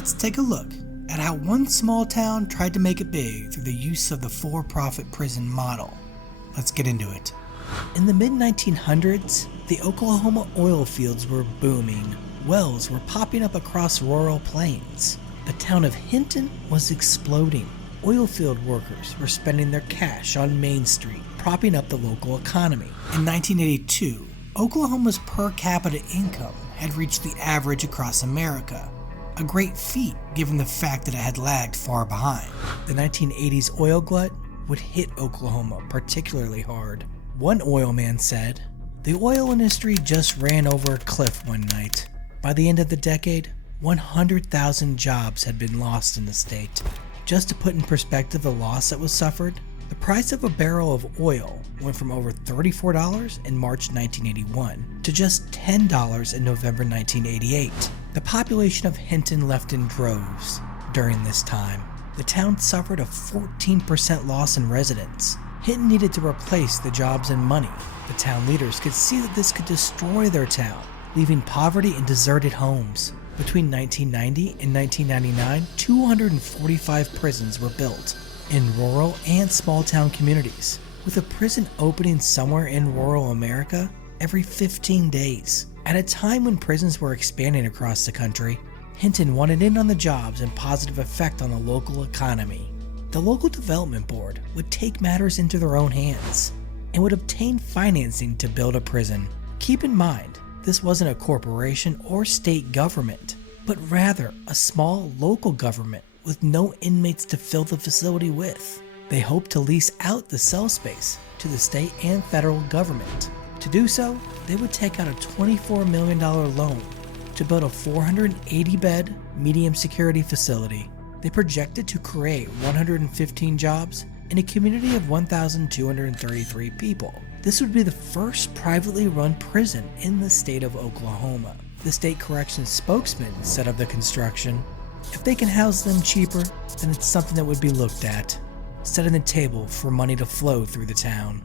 Let's take a look at how one small town tried to make it big through the use of the for-profit prison model. Let's get into it. In the mid-1900s, the Oklahoma oil fields were booming. Wells were popping up across rural plains. The town of Hinton was exploding. Oil field workers were spending their cash on Main Street, propping up the local economy. In 1982, Oklahoma's per capita income had reached the average across America, a great feat given the fact that it had lagged far behind. The 1980s oil glut would hit Oklahoma particularly hard. One oil man said, "The oil industry just ran over a cliff one night. By the end of the decade, 100,000 jobs had been lost in the state." Just to put in perspective the loss that was suffered, the price of a barrel of oil went from over $34 in March 1981 to just $10 in November 1988. The population of Hinton left in droves during this time. The town suffered a 14% loss in residents. Hinton needed to replace the jobs and money. The town leaders could see that this could destroy their town, leaving poverty and deserted homes. Between 1990 and 1999, 245 prisons were built in rural and small town communities, with a prison opening somewhere in rural America every 15 days. At a time when prisons were expanding across the country, Hinton wanted in on the jobs and positive effect on the local economy. The local development board would take matters into their own hands and would obtain financing to build a prison. Keep in mind, this wasn't a corporation or state government, but rather a small local government with no inmates to fill the facility with. They hoped to lease out the cell space to the state and federal government. To do so, they would take out a $24 million loan to build a 480-bed medium security facility. They projected to create 115 jobs in a community of 1,233 people. This would be the first privately run prison in the state of Oklahoma. The state corrections spokesman said of the construction, "If they can house them cheaper, then it's something that would be looked at, setting the table for money to flow through the town."